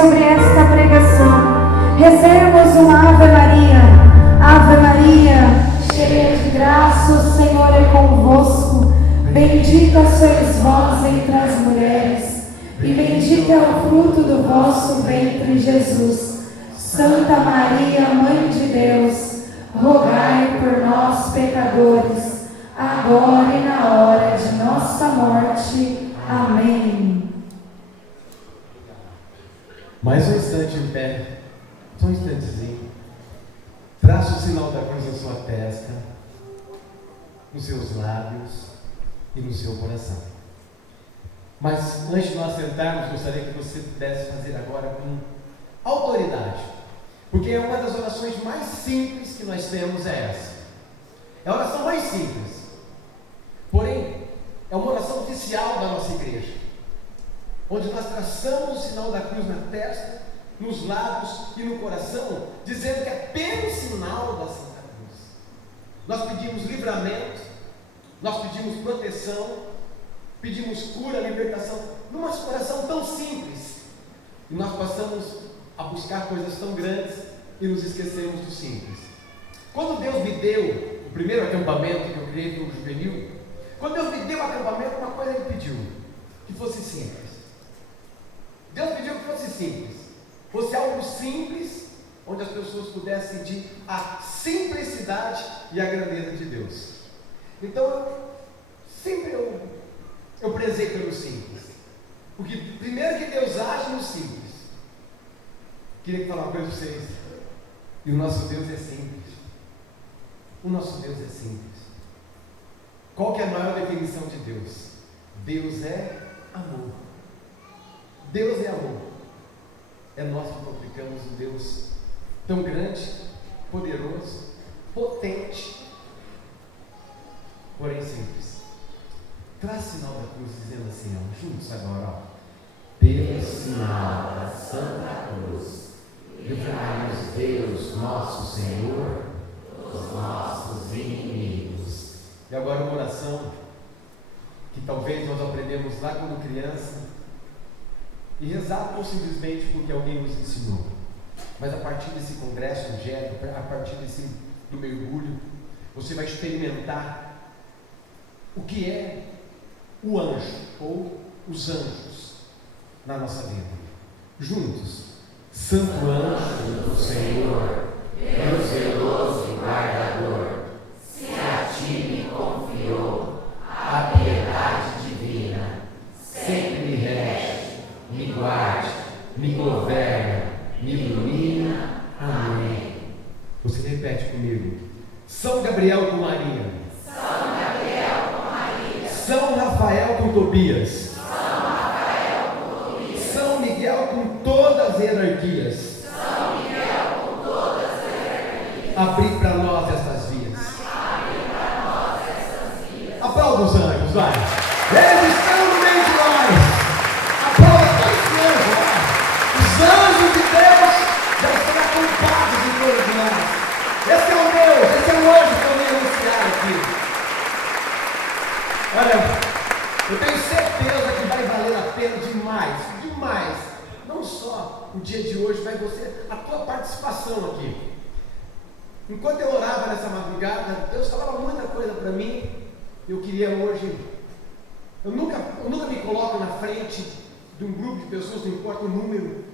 sobre esta pregação. Rezemos uma Ave Maria. Ave Maria, cheia de graça, o Senhor é convosco. Bendita sois vós entre as mulheres, e bendito é o fruto do vosso ventre, Jesus. Santa Maria, Mãe de Deus, rogai por nós, pecadores, agora e na hora de nossa morte. Amém. Mais um instante em pé, só um instantezinho. Traça o sinal da cruz na sua testa, nos seus lábios e no seu coração. Mas antes de nós sentarmos, gostaria que você pudesse fazer agora com autoridade, porque uma das orações mais simples que nós temos é essa. É a oração mais simples, porém é uma oração oficial da nossa igreja, onde nós traçamos o sinal da cruz na testa, nos lábios e no coração, dizendo que é pelo sinal da Santa Cruz nós pedimos livramento, nós pedimos proteção, pedimos cura, libertação, num coração tão simples, e nós passamos a buscar coisas tão grandes e nos esquecemos do simples. Quando Deus me deu o primeiro acampamento que eu criei para o juvenil, quando Deus me deu o acampamento, uma coisa Ele pediu, que fosse simples. Deus pediu que fosse simples, fosse algo simples, onde as pessoas pudessem sentir a simplicidade e a grandeza de Deus. Então, sempre eu prezei pelo simples, porque primeiro que Deus age no simples. Queria falar uma coisa para vocês, e o nosso Deus é simples. O nosso Deus é simples. Qual que é a maior definição de Deus? Deus é amor. Deus é amor. É nós que complicamos um Deus tão grande, poderoso, potente, porém simples. Traz sinal da cruz dizendo assim, ó, juntos agora, ó. Pelo sinal da Santa Cruz, livrai-nos Deus, nosso Senhor, dos nossos inimigos. E agora uma oração que talvez nós aprendemos lá quando criança, e rezar não simplesmente porque alguém nos ensinou, mas a partir desse congresso angélico, a partir do mergulho, você vai experimentar o que é o anjo, ou os anjos, na nossa vida. Juntos. Santo anjo do Senhor, meu zeloso guardador, se a ti me confiou a piedade divina, sempre me rege, me guarde, me governa, me ilumina. Amém. Você repete comigo. São Gabriel com Maria. São Gabriel com Maria. São Rafael com Tobias. São Rafael com Tobias. São Miguel com todas as hierarquias. São Miguel com todas as hierarquias. Abri para nós estas vias. Abre para nós essas vias. Aplauda os anjos, vai. Eles estão no meio de nós. Aplauda todos os anjos, vai. Os anjos de Deus já estão acampados em torno de nós. Esse é o Deus, esse é o anjo que eu vim anunciar aqui. Olha, eu tenho certeza que vai valer a pena demais, demais. Não só o dia de hoje, mas a tua participação aqui. Enquanto eu orava nessa madrugada, Deus falava muita coisa para mim. Eu queria hoje, eu nunca me coloco na frente de um grupo de pessoas, não importa o número,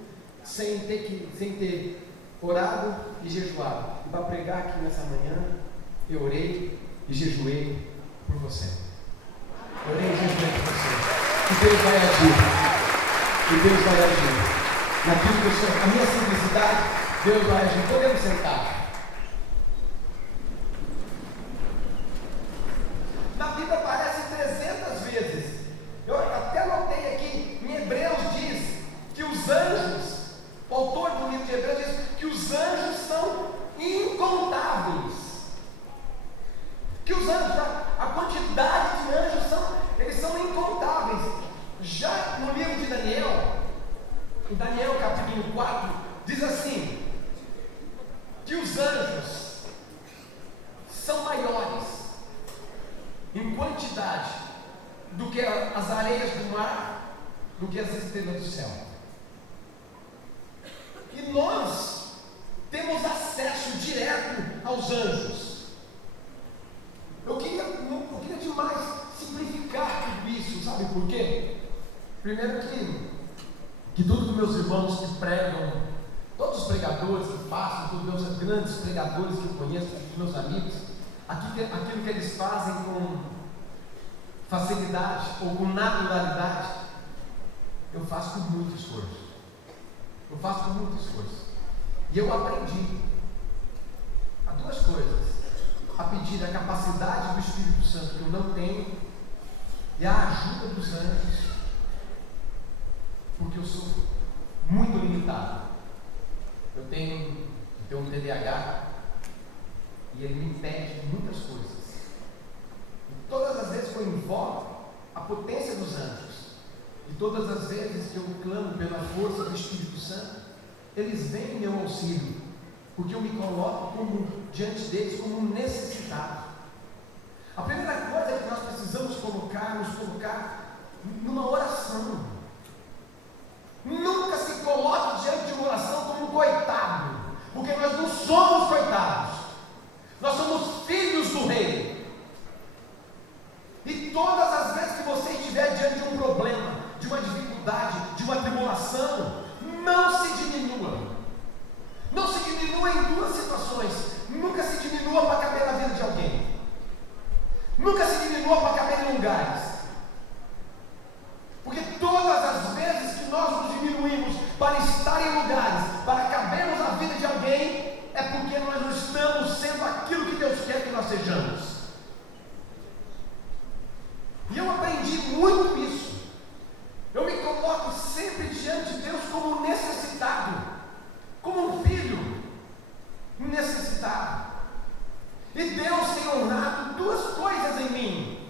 sem ter orado e jejuado. E para pregar aqui nessa manhã, eu orei e jejuei por você. Orei e jejuei por você. E Deus vai agir. E Deus vai agir. Naquilo que eu sou, a minha simplicidade, Deus vai agir. Podemos sentar. Na Bíblia aparece 300 vezes. Eu até anotei aqui, em Hebreus diz que os anjos, o autor do livro de Hebreus diz que os anjos são incontáveis. Que os anjos, a quantidade de anjos eles são incontáveis. Já no livro de Daniel, em Daniel capítulo 4, diz assim, que os anjos são maiores em quantidade do que as areias do mar, do que as estrelas do céu. E nós temos acesso direto aos anjos. Eu queria demais simplificar tudo isso, sabe por quê? Primeiro que todos os meus irmãos que pregam, todos os pregadores que passam, todos os meus grandes pregadores que eu conheço, meus amigos, aquilo que eles fazem com facilidade ou com naturalidade, eu faço com muito esforço. E eu aprendi a duas coisas: a pedir a capacidade do Espírito Santo que eu não tenho e a ajuda dos anjos, porque eu sou muito limitado. Eu tenho um TDAH e ele me impede de muitas coisas. E todas as vezes que eu invoco a potência dos anjos, e todas as vezes que eu clamo pela força do Espírito Santo, eles vêm em meu auxílio, porque eu me coloco diante deles como um necessitado. A primeira coisa que nós precisamos nos colocar numa oração. Nunca se coloque diante de uma oração como um coitado, porque nós não somos coitados, nós somos filhos do Rei. E todas as vezes que você estiver diante de um problema, de uma dificuldade, de uma tribulação, não se diminua. Não se diminua em duas situações. Nunca se diminua para caber na vida de alguém. Nunca se diminua para caber em lugares. Porque todas as vezes que nós nos diminuímos para estar em lugares, para cabermos na vida de alguém, é porque nós não estamos sendo aquilo que Deus quer que nós sejamos. E eu aprendi muito isso. Eu me coloco sempre diante de Deus como um necessitado, como um filho necessitado. E Deus tem honrado duas coisas em mim.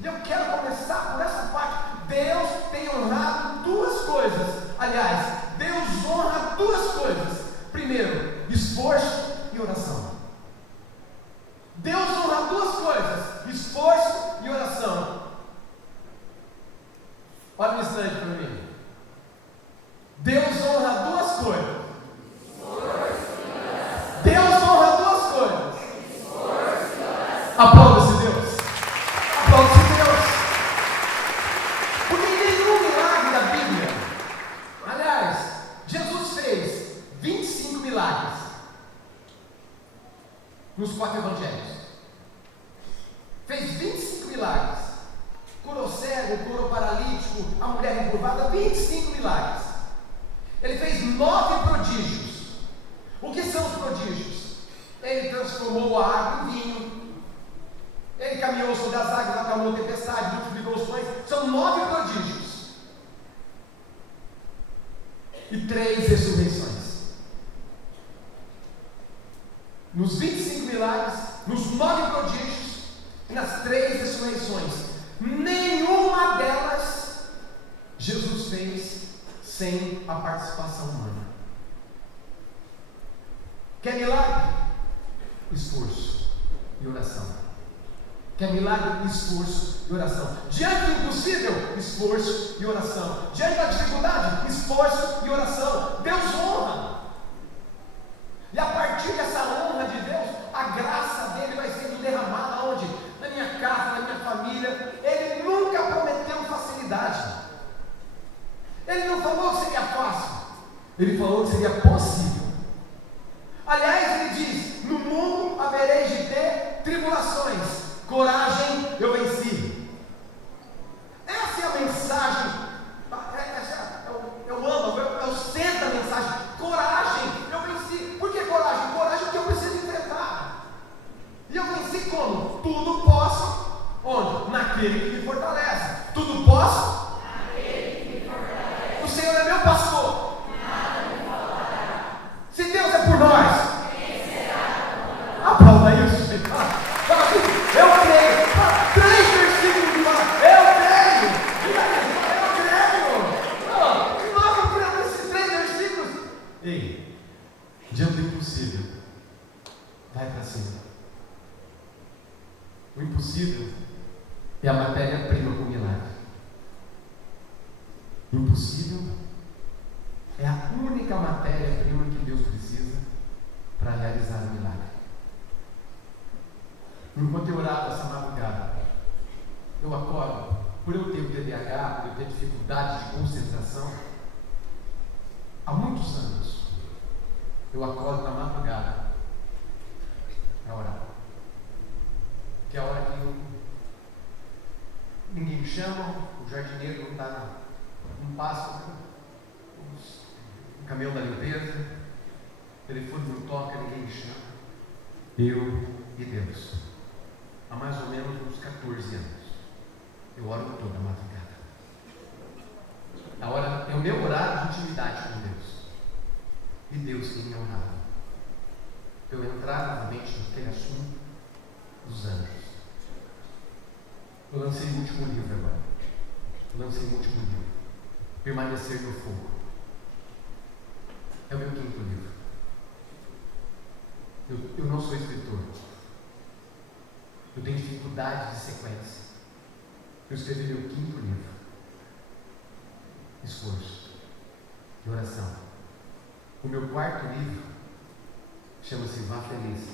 E eu quero começar por essa parte. Deus tem honrado duas coisas. Aliás, Deus honra duas coisas. Primeiro, esforço e oração. Deus honra duas coisas: esforço e oração. Olha um instante para mim. Deus honra duas coisas. Deus honra duas coisas. Aplauda-se Deus. Aplauda-se Deus. Porque nenhum milagre da Bíblia. Aliás, Jesus fez 25 milagres nos 4 evangelhos. Fez 25 milagres. Curou cego, curou paralítico, a mulher encurvada, 25 milagres. Ele fez 9 prodígios. O que são os prodígios? Ele transformou a água em vinho. Ele caminhou sobre as águas, acalmou a tempestade, multiplicou os pães. São 9 prodígios. E 3 ressurreições. Nos 25 milagres, nos 9 prodígios e nas 3 ressurreições. Nenhuma delas Jesus fez sem a participação humana. Quer milagre? Esforço e oração. Quer milagre? Esforço e oração. Diante do impossível, esforço e oração. Diante da dificuldade, esforço e oração. Deus honra. E a partir dessa honra de Deus, a graça dele vai sendo derramada onde? Na minha casa, na minha família. Ele nunca prometeu facilidade. Ele não falou que seria fácil. Ele falou que seria possível. Aliás, ele diz: no mundo havereis de ter tribulações. Coragem, eu venci. Essa é a mensagem. Eu amo, é o centro da mensagem. Coragem, eu venci. Por que coragem? Coragem porque eu preciso enfrentar. E eu venci como? Tudo posso. Onde? Naquele que me fortalece. Tudo posso? Naquele que me fortalece. O Senhor é meu pastor. Nada me faltará. Se Deus é por nós, quem será? Aplauda isso. Fala assim: eu creio. 3 versículos de falar: eu creio. E nós não cremos nesses 3 versículos. Ei, diante do impossível, vai para cima. O impossível é a matéria-prima para o milagre. O impossível é a única matéria-prima Enquanto eu orava essa madrugada, eu acordo, por eu ter o TDAH, por eu ter dificuldade de concentração, há muitos anos, eu acordo na madrugada para orar. Que é a hora que ninguém me chama, o jardineiro não está, não passa, o caminhão da limpeza, o telefone não toca, ninguém me chama. Eu e Deus. Há mais ou menos uns 14 anos. Eu oro toda a madrugada. A hora é o meu horário de intimidade com Deus. E Deus tem me honrado. Eu entrar novamente naquele assunto dos anjos. Eu lancei o último livro agora. Permanecer no fogo. É o meu 5º livro. Eu não sou escritor. Eu tenho dificuldade de sequência. Eu escrevi meu 5º livro. Esforço e oração. O meu 4º livro chama-se Vá Feliz.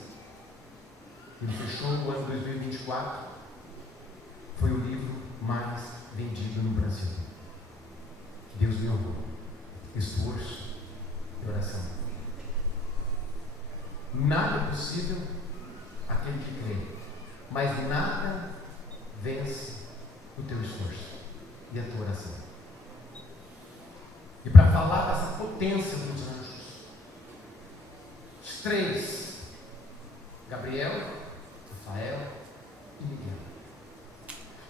Ele fechou o ano 2024. Foi o livro mais vendido no Brasil. Deus me honrou. Esforço e oração. Nada é possível aquele que crê, mas nada vence o teu esforço e a tua oração. E para falar dessa potência dos anjos, os 3, Gabriel, Rafael e Miguel.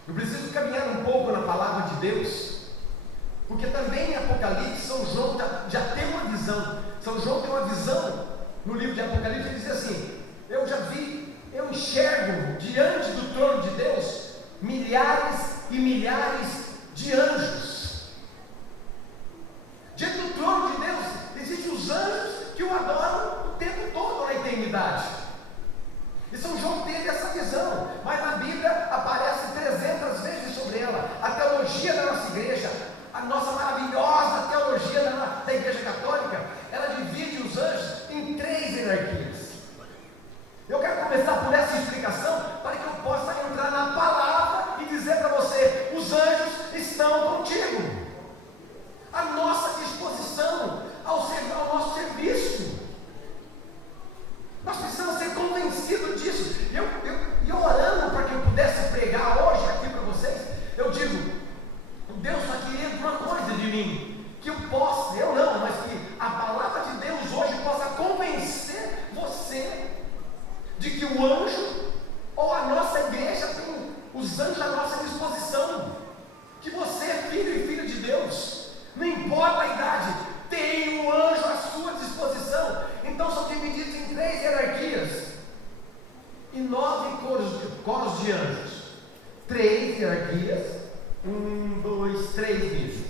Eu preciso caminhar um pouco na palavra de Deus, porque também em Apocalipse, São João já tem uma visão. São João tem uma visão no livro de Apocalipse, ele diz assim: eu enxergo diante do trono de Deus milhares e milhares de anjos. Diante do trono de Deus existem os anjos que o adoram o tempo todo na eternidade. E São João teve essa visão, mas na Bíblia aparece 300 vezes sobre ela. A teologia da nossa igreja, a nossa maravilhosa teologia da Igreja Católica, ela divide os anjos em 3 hierarquias. Eu quero começar por essa explicação para que eu possa entrar na palavra e dizer para você: os anjos estão contigo, à nossa disposição, ao nosso serviço. Nós precisamos ser convencidos disso. E eu orando para que eu pudesse pregar hoje aqui para vocês, eu digo: Deus só queria uma coisa de mim, que eu possa, eu não, mas que a palavra de Deus hoje possa convencer você de que o anjo, ou a nossa igreja, tem os anjos à nossa disposição, que você é filho e filha de Deus, não importa a idade, tem um anjo à sua disposição. Então são divididos em 3 hierarquias e 9 coros de anjos. 3 hierarquias, 1, 2, 3 níveis,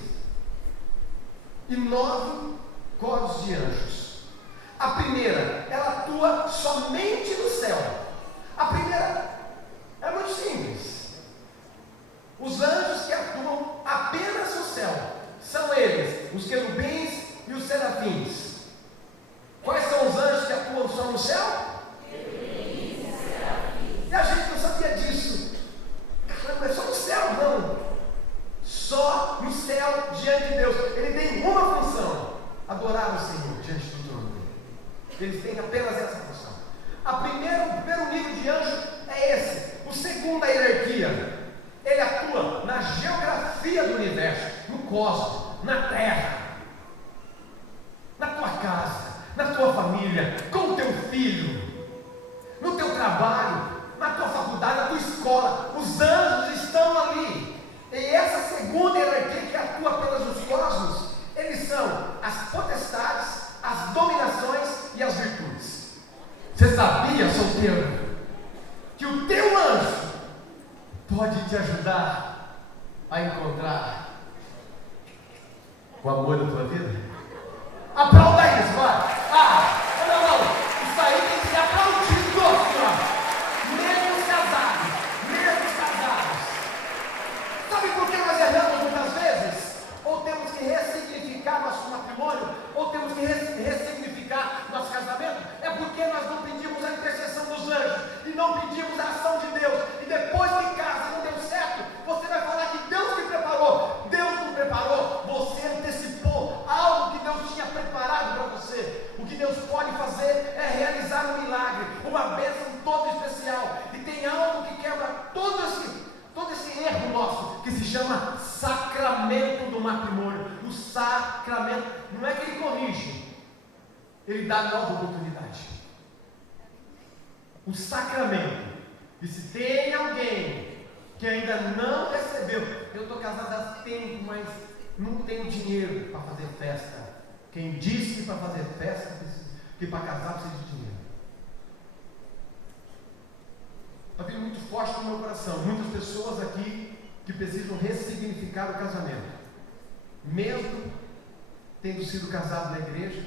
e 9 coros de anjos. A primeira, ela atua somente no céu. A primeira é muito simples. Os anjos que atuam apenas no céu são eles, os querubins e os serafins. Quais são os anjos que atuam só no céu? E a gente não sabia disso. Caramba, é só no céu? Não. Só no céu, diante de Deus. Ele tem uma função: adorar o Senhor diante do trono dele. Eles têm apenas essa função. O primeiro nível de anjo é esse. O segundo, a hierarquia. Ele atua na geografia do universo, no cosmos, na terra, na tua casa, na tua família, com o teu filho, no teu trabalho, na tua faculdade, na tua escola. Os anjos estão ali. E essa segunda hierarquia que atua apenas nos cosmos, eles são as potestades, as dominações e as virtudes. Você sabia, solteiro, que o teu anjo pode te ajudar a encontrar o amor da tua vida? Aplauda isso, vai! Não, isso aí tem que ser aplaudido, mesmo os casados. Sabe por que nós erramos muitas vezes? Ou temos que ressignificar nosso matrimônio, ou temos que ressignificar nosso casamento? É porque nós não pedimos a intercessão dos anjos e não pedimos a ação matrimônio. O sacramento, não é que ele corrige, ele dá nova oportunidade. O sacramento, e se tem alguém que ainda não recebeu, eu estou casado há tempo, mas não tenho dinheiro para fazer festa. Quem disse que para fazer festa, que para casar precisa de dinheiro? Está vindo muito forte no meu coração. Muitas pessoas aqui que precisam ressignificar o casamento, mesmo tendo sido casados na igreja.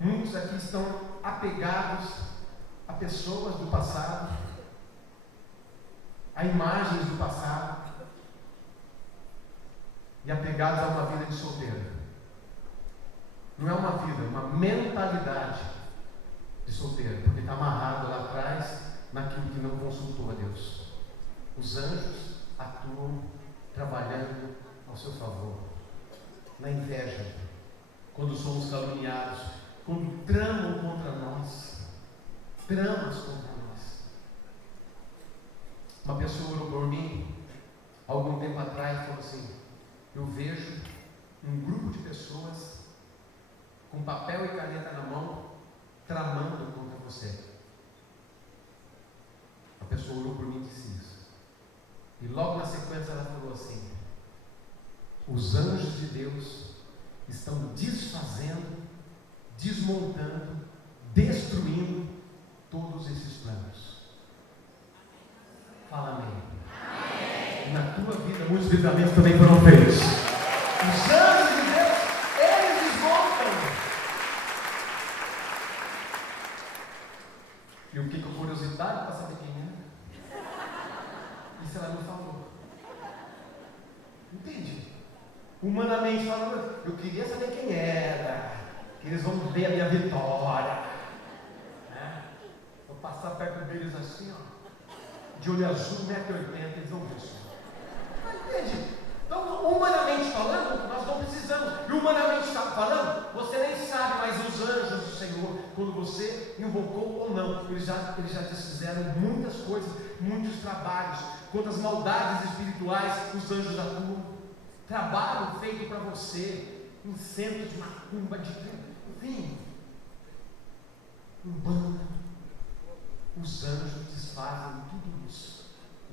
Muitos aqui estão apegados a pessoas do passado, a imagens do passado, e apegados a uma vida de solteiro. Não é uma vida, é uma mentalidade de solteiro, porque está amarrado lá atrás naquilo que não consultou a Deus. Os anjos atuam trabalhando ao seu favor, na inveja, quando somos caluniados, quando tramam contra nós. Tramas contra nós. Uma pessoa orou por mim algum tempo atrás e falou assim: eu vejo um grupo de pessoas com papel e caneta na mão tramando contra você. A pessoa orou por mim e disse isso. E logo na sequência ela falou assim: os anjos de Deus estão desfazendo, desmontando, destruindo todos esses planos. Fala amém. Amém. Na tua vida muitos livramentos também foram feitos. Os anjos de Deus, eles desmontam. E o que com curiosidade para saber quem é? Isso ela não falou. Entende? Humanamente falando, eu queria saber quem era, que eles vão ver a minha vitória. Passar perto deles assim, ó, de olho azul, 1,80 m, eles vão ver só. Entende? Então, humanamente falando, nós não precisamos. E humanamente falando, você nem sabe, mas os anjos do Senhor, quando você invocou ou não, eles já desfizeram muitas coisas, muitos trabalhos. Quantas maldades espirituais os anjos atuam. Trabalho feito para você, incenso de macumba, enfim, umbanda. Os anjos desfazem tudo isso.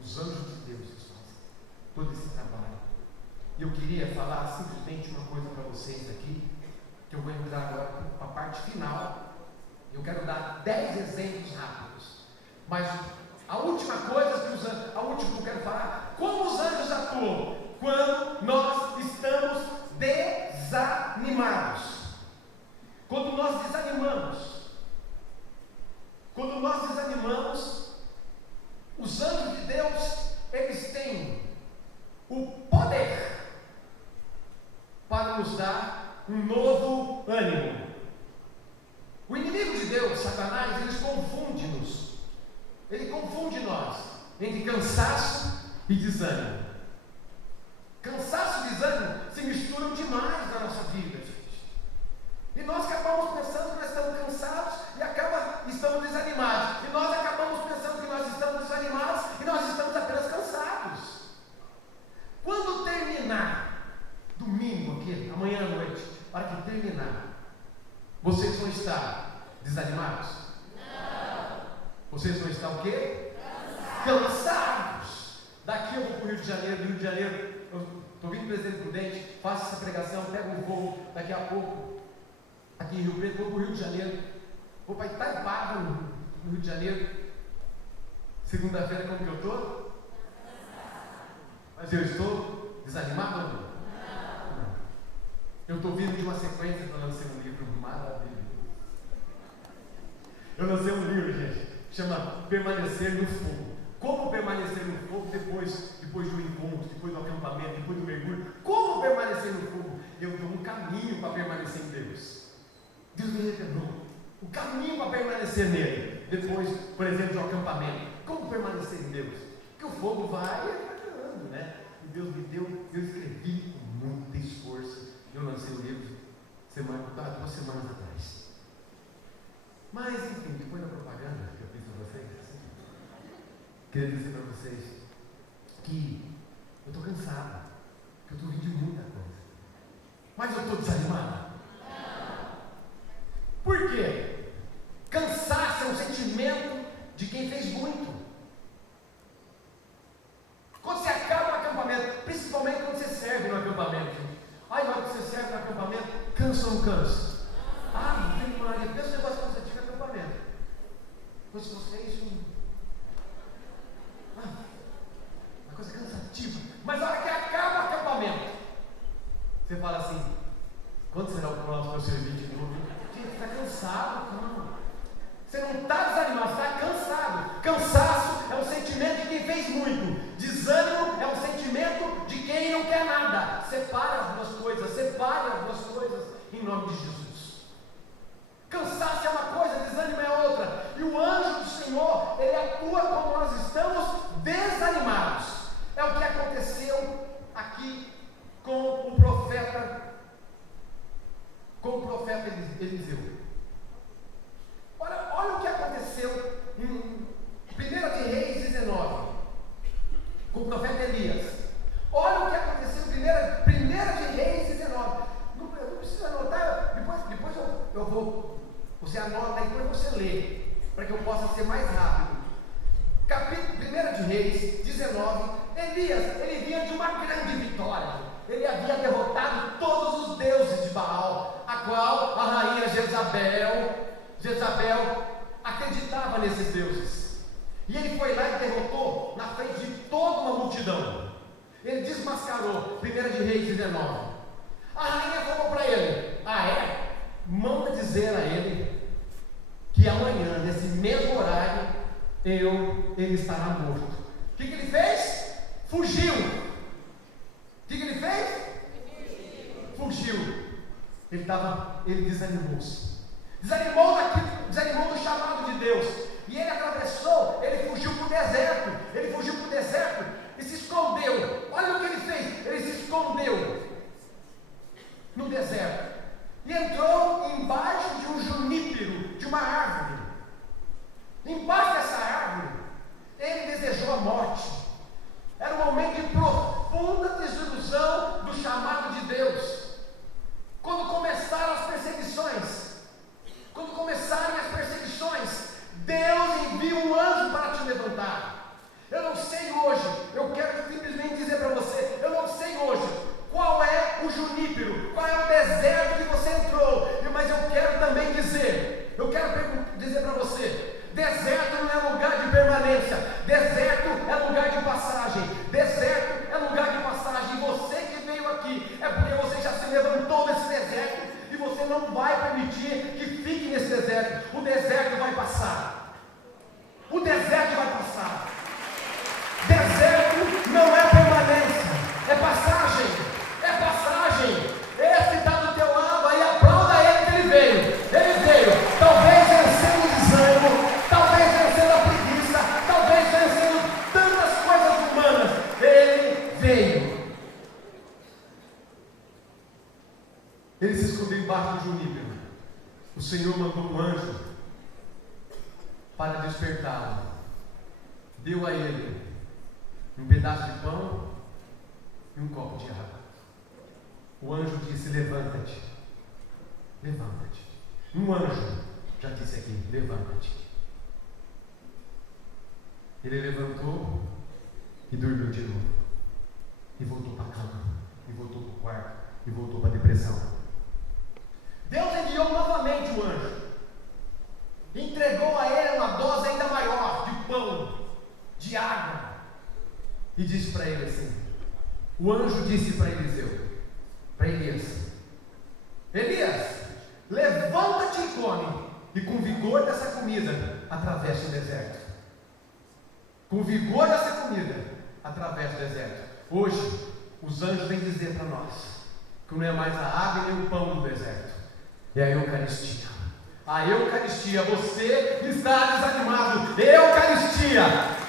Os anjos de Deus desfazem todo esse trabalho. E eu queria falar simplesmente uma coisa para vocês aqui, que eu vou entrar agora para a parte final. Eu quero dar 10 exemplos rápidos. Mas a última coisa a última que eu quero falar, como os anjos atuam quando nós estamos desanimados. Quando nós desanimamos. Quando nós desanimamos, os anjos de Deus, eles têm o poder para nos dar um novo ânimo. O inimigo de Deus, Satanás, ele confunde-nos. Ele confunde nós entre cansaço e desânimo. Cansaço e desânimo se misturam demais na nossa vida, gente. E nós acabamos pensando que nós estamos cansados e estamos desanimados. E nós acabamos pensando que nós estamos desanimados e nós estamos apenas cansados. Quando terminar, domingo aqui, amanhã à noite, a hora que terminar, vocês vão estar desanimados? Não. Vocês vão estar o quê? Cansados. Daqui eu vou para o Rio de Janeiro, eu estou vindo Presidente Prudente, faço essa pregação, pego um voo daqui a pouco. Aqui em Rio Preto, vou para o Rio de Janeiro, vou para Itaipava, no Rio de Janeiro. Segunda-feira, como que eu estou? Mas eu estou desanimado ou não? Eu estou vindo de uma sequência para lançar um livro maravilhoso. Eu lancei um livro, gente, chama Permanecer no Fogo. Como permanecer no fogo depois do encontro, depois do acampamento, depois do mergulho? Como permanecer no fogo? Eu dou um caminho para permanecer em Deus. Deus me revelou o caminho para permanecer nele. Depois, por exemplo, do acampamento. Como permanecer em Deus? Porque o fogo vai atacando, né? E Deus me deu, eu escrevi com muito esforço. Eu lancei o livro 2 semanas atrás. Mas, enfim, depois da propaganda que eu fiz para vocês, queria dizer para vocês que eu estou cansado. Eu estou ouvindo muita coisa. Mas eu estou desanimado. Por quê? Cansaço é um sentimento de quem fez muito. Quando você acaba no acampamento, principalmente quando você serve no acampamento. Aí na hora que você serve no acampamento, cansa ou não cansa? Ah, não tem Maria, pensa no negócio cansativo no acampamento. Pois vocês, uma coisa cansativa. Mas na hora que acaba o acampamento, você fala assim, quando será o próximo para eu servir de novo? Gente, você está cansado, não. Você não está desanimado, você está cansado. Cansaço é um sentimento de quem fez muito. Desânimo é um sentimento de quem não quer nada. Separe as duas coisas em nome de Jesus. Cansaço é uma coisa, desânimo é outra. E o anjo do Senhor, ele atua quando nós estamos desanimados. É o que aconteceu aqui com o profeta Eliseu. Olha o que aconteceu em 1 de Reis 19, com o profeta Elias. Olha o que aconteceu em 1 de Reis 19. Não precisa anotar, depois eu vou. Você anota e depois você lê, para que eu possa ser mais rápido. Capítulo 1 de Reis 19. Elias, ele vinha de uma grande vitória. Ele havia derrotado todos os deuses de Baal, a qual a rainha Jezabel acreditava nesses deuses. E ele foi lá e derrotou na frente de toda uma multidão. Ele desmascarou. 1 de Reis 19. A rainha falou para ele: manda dizer a ele que amanhã, nesse mesmo horário, ele estará morto. O que ele fez? Fugiu. O que ele fez? Fugiu. Ele desanimou-se. Desanimou do chamado de Deus. E ele fugiu para o deserto. E se escondeu. Olha o que ele fez. Ele se escondeu no deserto. E entrou embaixo de um junípero, de uma árvore. Embaixo dessa árvore, ele desejou a morte. Era um momento de profunda desilusão do chamado de Deus. Quando começaram as perseguições, Deus envia um anjo para te levantar. Eu não sei hoje, eu quero simplesmente dizer para você, eu não sei hoje qual é o junípero, qual é o deserto que você entrou, mas eu quero também dizer para você, deserto não é lugar de permanência, deserto é lugar de passagem, e você que veio aqui, é porque você já se levantou nesse deserto, e você não vai permitir que fique nesse deserto. O deserto vai passar. Deserto não é permanência, é passagem. Esse está do teu lado, aí aplauda ele que ele veio, talvez vencendo o desânimo, talvez vencendo a preguiça, talvez vencendo tantas coisas humanas. Ele veio. Ele se escondeu embaixo do junípero. O Senhor mandou um anjo para despertá-lo. Deu a ele um pedaço de pão e um copo de água. O anjo disse: levanta-te. Um anjo já disse aqui: levanta-te. Ele levantou e dormiu de novo. E voltou para a cama. E voltou para o quarto. E voltou para a depressão. Deus enviou novamente o anjo. Entregou a ele uma dose ainda maior de pão, de água. E disse para ele assim: o anjo disse para Elias: levanta-te e come, e com vigor dessa comida atravessa o deserto. Hoje, os anjos vêm dizer para nós que não é mais a água nem o pão do deserto, é a Eucaristia. Você está desanimado. Eucaristia.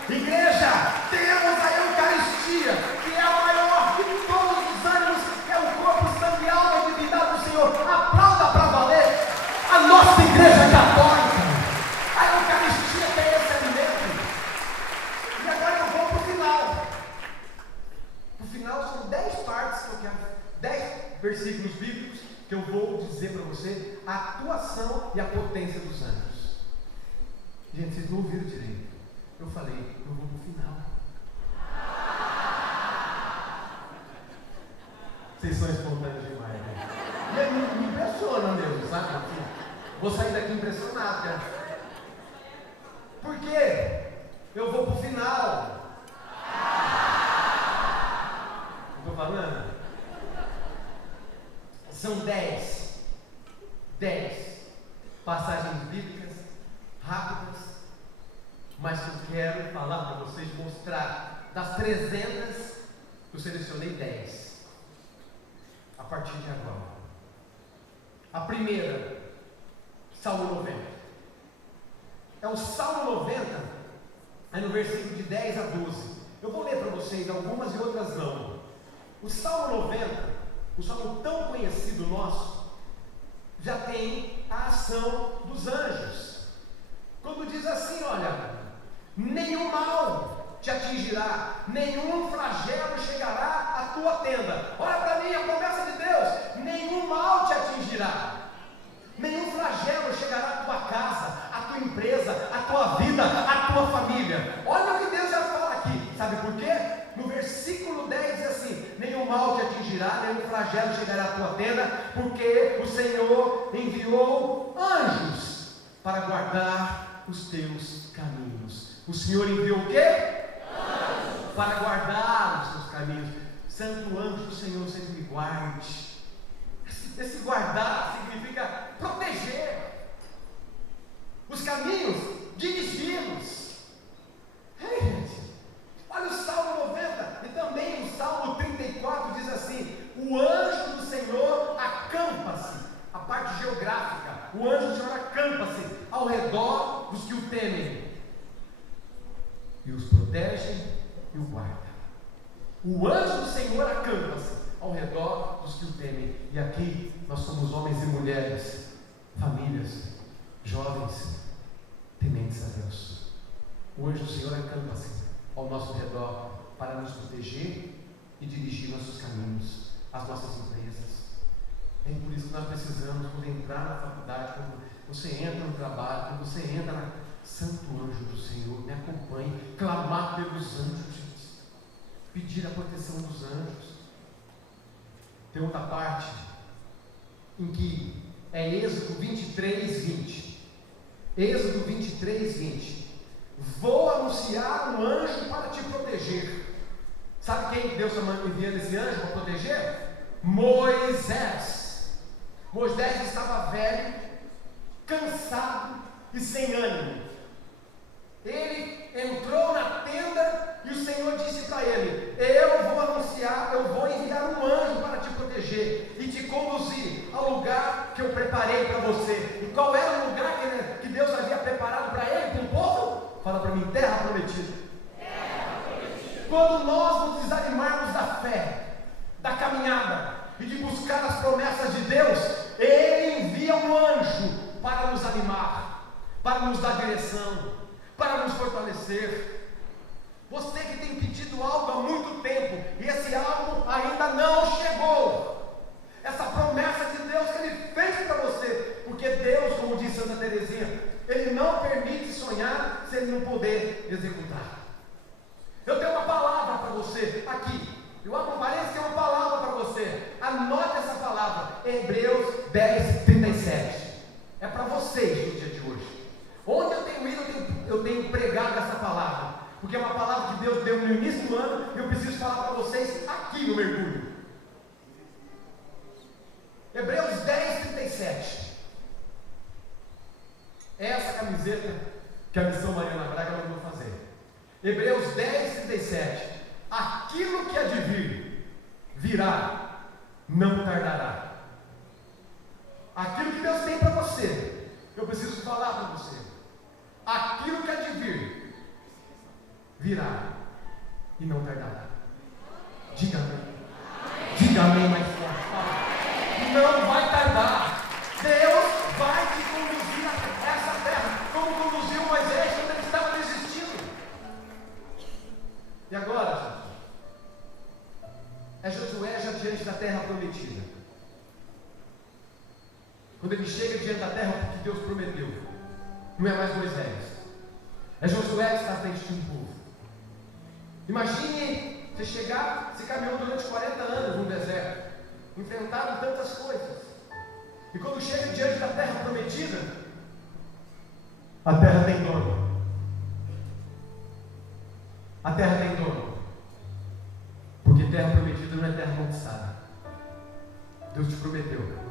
Igreja, temos a Eucaristia, que é a maior de todos os ânimos, que é o corpo, sangue, alma e divindade do Senhor. Aplauda para valer a nossa Igreja Católica. A Eucaristia tem esse alimento. E agora eu vou para o final. No final são 10 partes que eu versículos bíblicos que eu vou dizer para você a atuação e a potência dos anjos. Gente, vocês não ouviram direito. Eu falei, eu vou no final. Vocês são espontâneos demais, né? E me impressiona mesmo, sabe? Vou sair daqui impressionado, né? Por quê? Eu vou pro final. Estou falando? São 10 passagens bíblicas rápidas, mas que eu quero falar para vocês, mostrar das 300, eu selecionei 10 a partir de agora. A primeira, Salmo 90. É o Salmo 90, é no versículo de 10 a 12. Eu vou ler para vocês algumas e outras não. O Salmo 90, o salmo tão conhecido nosso, já tem a ação dos anjos. Quando diz assim, olha, nenhum mal te atingirá, nenhum flagelo chegará à tua tenda. Olha para mim, a promessa de Deus, nenhum mal te atingirá, nenhum flagelo chegará à tua casa, à tua empresa, à tua vida, à tua família. Olha o que Deus já fala aqui, sabe por quê? No versículo 10 diz assim, nenhum mal te atingirá, nenhum flagelo chegará à tua tenda, porque o Senhor enviou anjos para guardar os teus caminhos. O Senhor enviou o quê? Anjos. Para guardar os teus caminhos. Santo anjo do Senhor, sempre me guarde. Esse guardar significa proteger os caminhos, dirigi-los. Ei, gente, olha o Salmo 90 e também o Salmo 34 diz assim: o anjo do Senhor acampa-se, a parte geográfica, o anjo do Senhor acampa-se ao redor dos que o temem e os protege e o guarda. O anjo do Senhor acampa-se ao redor dos que o temem. E aqui nós somos homens e mulheres, famílias, jovens, tementes a Deus. O anjo do Senhor acampa-se ao nosso redor para nos proteger e dirigir nossos caminhos, as nossas empresas. É por isso que nós precisamos, quando entrar na faculdade, quando você entra no trabalho, quando você entra na Santo anjo do Senhor, me acompanhe, clamar pelos anjos, gente, pedir a proteção dos anjos. Tem outra parte em que é Êxodo 23, 20. Êxodo 23, 20. Vou anunciar um anjo para te proteger. Sabe quem Deus está enviando esse anjo para proteger? Moisés. Moisés estava velho, cansado e sem ânimo. Ele entrou na tenda e o Senhor disse para ele: eu vou anunciar, eu vou enviar um anjo para te proteger e te conduzir ao lugar que eu preparei para você. E qual era o lugar que Deus havia preparado para ele, para o povo? Fala para mim, terra prometida. Terra prometida. Quando nós nos desanimarmos da fé, da caminhada e de buscar as promessas de Deus, Ele envia um anjo para nos animar, para nos dar direção, para nos fortalecer. Você que tem pedido algo há muito tempo e esse algo ainda não chegou, essa promessa de Deus que Ele fez para você, porque Deus, como diz Santa Teresinha, Ele não permite sonhar se Ele não poder executar. Eu tenho uma palavra para você aqui, eu abro parênteses, tem uma palavra para você, anote essa palavra, Hebreus 10, 37, é para vocês no dia de hoje. Onde eu tenho ido, eu tenho pregado essa palavra, porque é uma palavra que Deus deu no início do ano e eu preciso falar para vocês aqui no mergulho. Hebreus 10, 37. É essa camiseta que a Missão Mariana Braga mandou fazer. Hebreus 10, 37. Aquilo que há de vir, virá, não tardará. Aquilo que Deus tem para você, eu preciso falar para você. Aquilo que há de vir, virá e não tardará. Diga amém. Diga amém mais forte. Não vai tardar. Deus vai te conduzir a essa terra, como conduziu Moisés quando ele estava desistindo. E agora, gente, é Josué já diante da terra prometida. quando ele chega diante da terra que Deus prometeu, não é mais Moisés, é Josué que está à frente de um povo. Imagine você chegar, você caminhou durante 40 anos no deserto, enfrentado tantas coisas, e quando chega diante da terra prometida, a terra tem dono. A terra tem dono. Porque terra prometida não é terra conquistada. Deus te prometeu.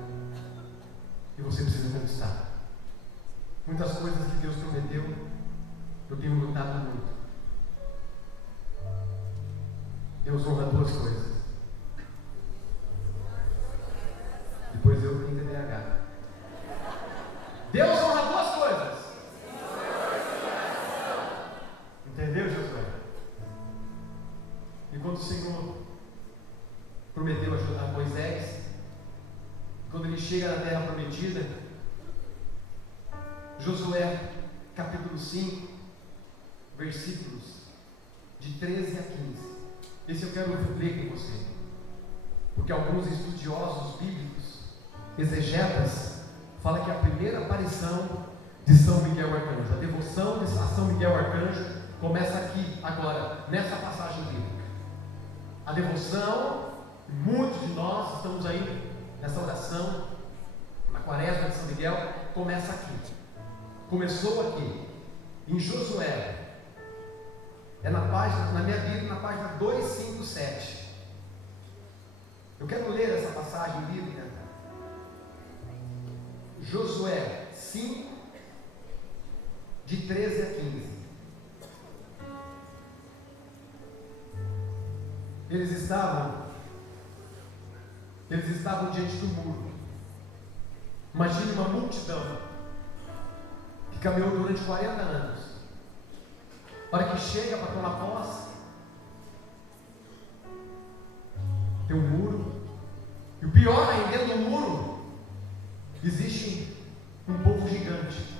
E você precisa conquistar. Muitas coisas que Deus prometeu, eu tenho lutado muito. Deus honra duas coisas. Depois eu tenho TDAH. Deus honra duas coisas. Entendeu, Josué? E quando o Senhor prometeu a Moisés, quando ele chega na terra prometida, Josué, capítulo 5, versículos de 13 a 15. Esse eu quero ler com você, porque alguns estudiosos bíblicos, exegetas, falam que a primeira aparição de São Miguel Arcanjo, a devoção a São Miguel Arcanjo, começa aqui, agora, nessa passagem bíblica. A devoção, muitos de nós estamos aí nessa oração, na quaresma de São Miguel, começa aqui. Começou aqui, em Josué. É na página, na minha Bíblia, na página 257. Eu quero ler essa passagem bíblica. Josué 5, de 13 a 15. Eles estavam diante do muro. Imagine uma multidão que caminhou durante 40 anos. Para que chega para tomar posse, tem um muro. E o pior ainda, dentro do muro existe um povo gigante,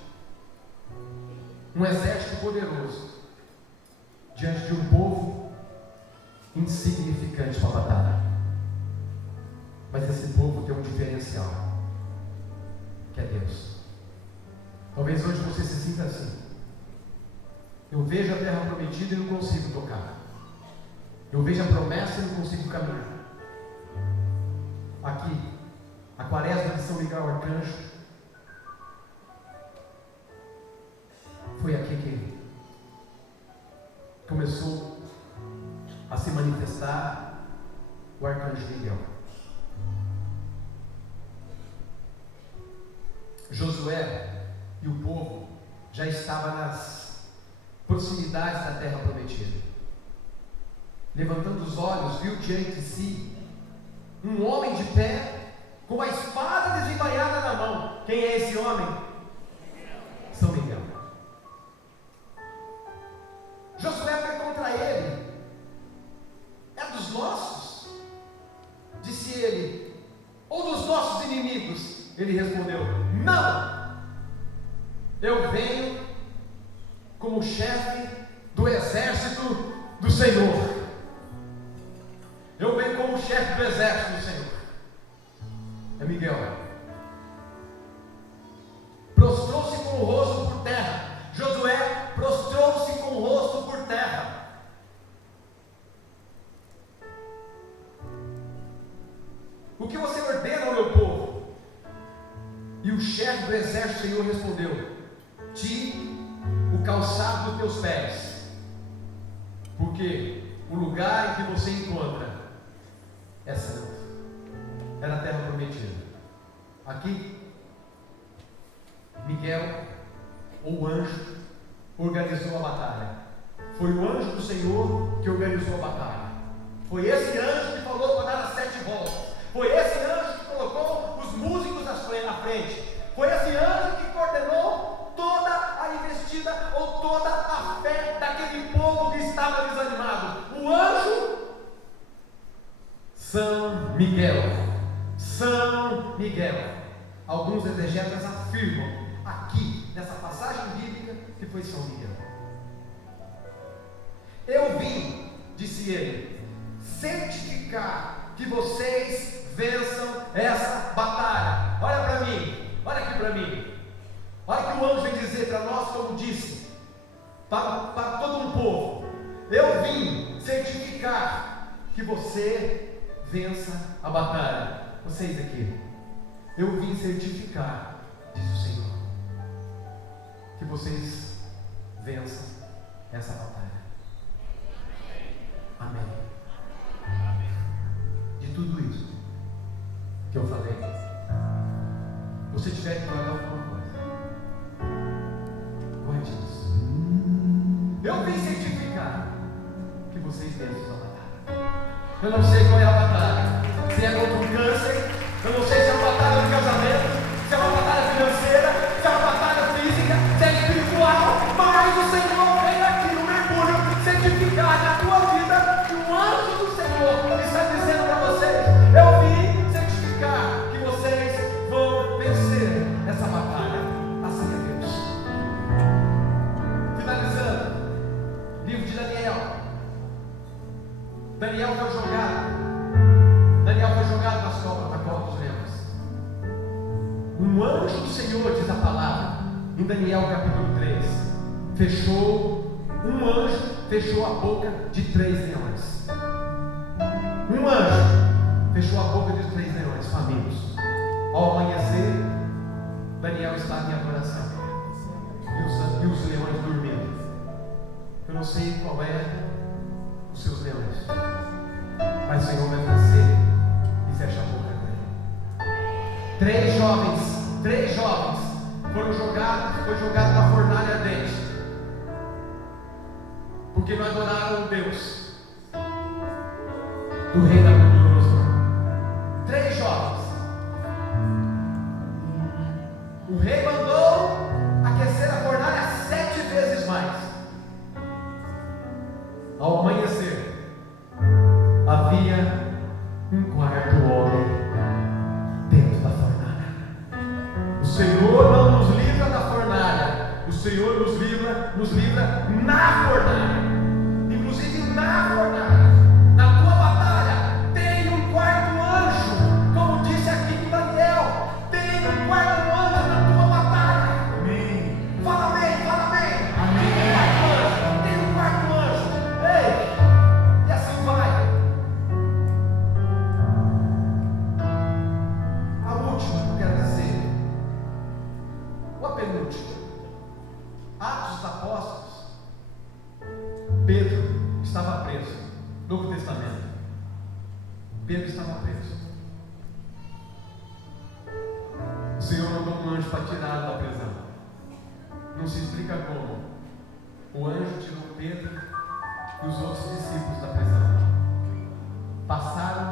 um exército poderoso, diante de um povo insignificante para a batalha. Mas esse povo tem um diferencial, que é Deus. Talvez hoje você se sinta assim. Eu vejo a terra prometida e não consigo tocar. Eu vejo a promessa e não consigo caminhar. Aqui, a quaresma de São Miguel Arcanjo, foi aqui que começou a se manifestar o Arcanjo Miguel. Josué e o povo já estavam nas proximidades da terra prometida. Levantando os olhos, viu diante de si um homem de pé com uma espada desembainhada na mão. Quem é esse homem? São Miguel. Josué foi contra ele. É dos nossos? Disse ele. Ou dos nossos inimigos? Ele respondeu: não! Eu venho como chefe do exército do Senhor. Eu venho como chefe do exército do Senhor. É Miguel. Prostrou-se com o rosto por terra. Josué prostrou-se com o rosto por terra. O que você ordena ao meu povo? E o chefe do exército do Senhor respondeu: tire o calçado dos teus pés, porque o lugar em que você encontra é santo. Era a terra prometida. Aqui, Miguel, ou anjo, organizou a batalha. Foi o anjo do Senhor que organizou a batalha. Foi esse anjo que falou para dar as 7 voltas. Foi esse anjo que colocou os músicos na frente. Foi esse anjo que coordenou toda a investida ou toda a fé daquele povo que estava desanimado. O anjo São Miguel. São Miguel. Alguns exegetas afirmam aqui nessa passagem bíblica que foi São Miguel. Eu vim, disse ele, certificar que vocês vençam essa batalha. Olha para mim, para mim. Olha que o anjo vem dizer para nós, como disse, para todo um povo: eu vim certificar que você vença a batalha. Vocês aqui, eu vim certificar, diz o Senhor, que vocês vençam essa batalha. Amém. De tudo isso que eu falei, você tiver que guardar alguma coisa, guarde isso. Eu vim certificar que vocês vencem a batalha. Eu não sei qual é a batalha. Se é contra o câncer, eu não sei se é uma batalha de casamento, se é uma batalha financeira, se é uma batalha física, se é espiritual, mas o Senhor vem aqui no mergulho certificar na tua vida que o anjo do Senhor está dizendo para vocês: eu vim certificar que vocês vão vencer essa batalha. Assim é Deus. Finalizando, livro de Daniel. Daniel foi jogado nas covas da cova dos leões. Um anjo do Senhor, diz a palavra, em Daniel capítulo 3, um anjo fechou a boca de 3 leões. Um anjo fechou a boca de 3 leões famintos. Ao amanhecer, Daniel estava em adoração e os leões dormindo. Eu não sei qual é os seus leões, mas o Senhor vai fazer e fecha a boca dele. 3 jovens foi jogado na fornalha ardente, porque não adoraram o Deus do rei Nabucodonosor. 3 jovens. O rei mandou aquecer a fornalha 7 vezes mais. Ao amanhecer, havia um 4º homem dentro da fornalha. O Senhor não nos livra da fornalha, o Senhor nos livra na fornalha. Inclusive na fornalha, na tua batalha, tem um 4º anjo, como disse aqui em Daniel. Tem um 4º anjo na tua batalha. Amém. Fala amém, fala amém. Amém. Tem um 4º anjo. Ei, e assim vai. A última que eu quero dizer, ou a penúltima, Atos dos Apóstolos. Pedro estava preso. Novo Testamento. Pedro estava preso. O Senhor mandou um anjo para tirá-lo da prisão. Não se explica como. O anjo tirou Pedro e os outros discípulos da prisão. Passaram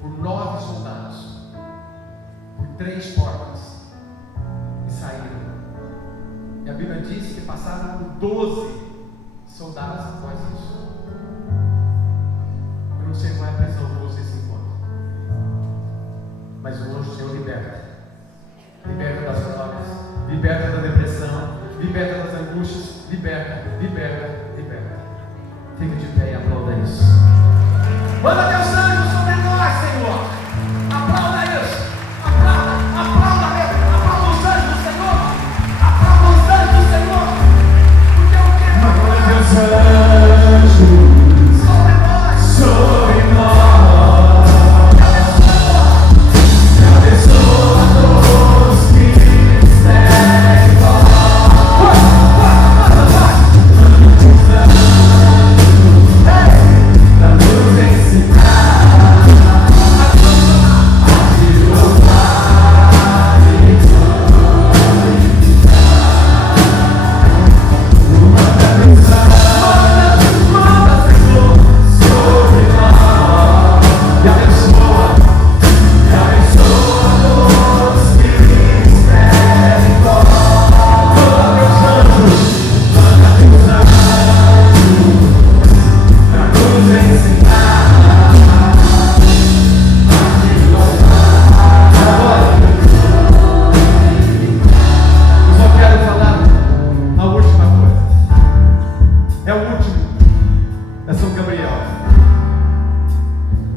por 9 soldados, por 3 portas, e saíram. E a Bíblia diz que passaram por 12 soldados após isso. Eu não sei qual é a prisão que você se encontra, mas o anjo do Senhor liberta das drogas, liberta da depressão, liberta das angústias, liberta. Fica de pé e aplauda isso. Manda teus anjos sobre nós, Senhor. Aplauda isso. Aplauda os anjos do Senhor. Aplauda os anjos do Senhor. Porque eu quero manda teus anjos sobre nós. Abençoa todos que quiserem falar.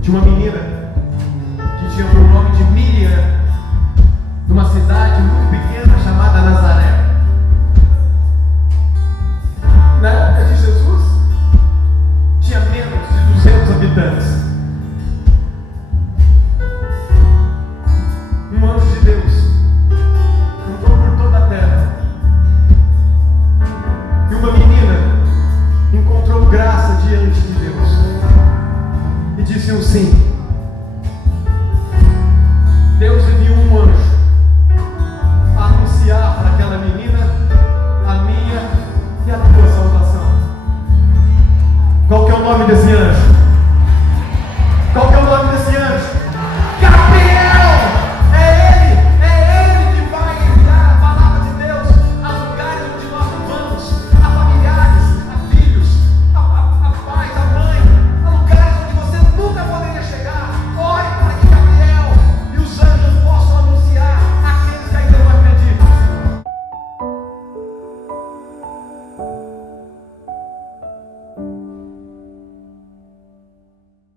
Tinha uma menina que tinha o nome de Miriam, de uma cidade diante de Deus e disse um sim.